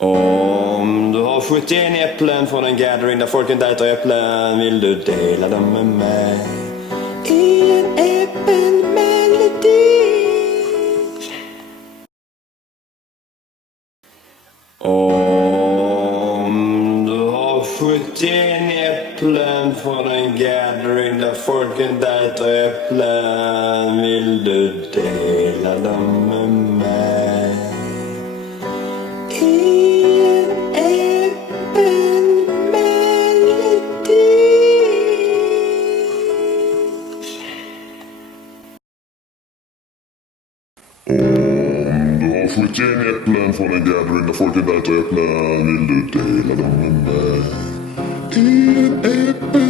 Om du har 71 äpplen från en gathering där folk inte äter äpplen, vill du dela dem med mig i en äppelmelodi? Om du har 71 äpplen från en gathering där folk inte äter äpplen, vill du dela dem med mig i en äppelmelodi? Om du har 71 äpplen från en gathering där folk inte äter äpplen, vill du dela dem med mig i en äppelmelodi?